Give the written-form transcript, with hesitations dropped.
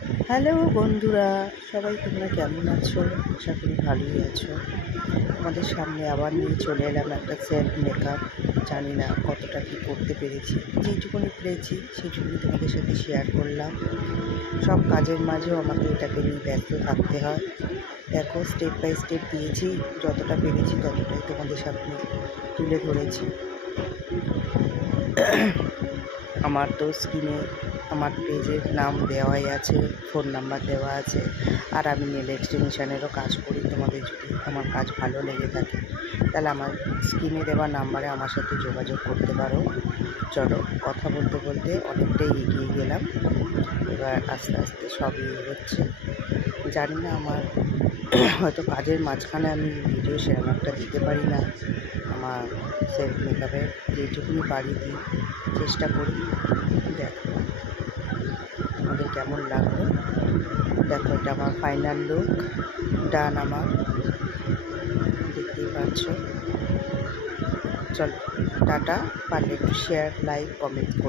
Hello বন্ধুরা, সবাই তোমরা কেমন আছো? আশা করি ভালোই আছো। তোমাদের সামনে আবার নিয়ে চলে এলাম একটা সেলফ মেকআপ। জানি না কতটা কী করতে পেরেছি, যেটুকুনি পেরেছি সেটুকুনি তোমাদের সাথে শেয়ার করলাম। সব কাজের মাঝেও আমাকে এটাকে নিয়ে ব্যস্ত থাকতে হয়। দেখো, স্টেপ বাই স্টেপ দিয়েছি, যতটা পেরেছি ততটাই তোমাদের সামনে তুলে ধরেছি। আমার তো স্ক্রিনে আমার পেজের নাম দেওয়াই আছে, ফোন নাম্বার দেওয়া আছে। আর আমি নেল এক্সটেনশানেরও কাজ করি। তোমাদের যদি আমার কাজ ভালো লেগে থাকে তাহলে আমার স্ক্রিনে দেওয়া নাম্বারে আমার সাথে যোগাযোগ করতে পারো। চলো, কথা বলতে বলতে অনেকটাই এগিয়ে গেলাম। এবার আস্তে আস্তে সবই এগোচ্ছে। জানি না, আমার হয়তো কাজের মাঝখানে আমি ভিডিও সেরকম একটা দিতে পারি না। আমার সেলফ মেকআপের যেটুকুনি পারি দিই, চেষ্টা করি। দেখো তোমাদের কেমন লাগলো। দেখো, এটা আমার ফাইনাল লুক। ডান আমার, দেখতেই পাচ্ছ। চলো, টাটা। পারলে একটু শেয়ার, লাইক, কমেন্ট করে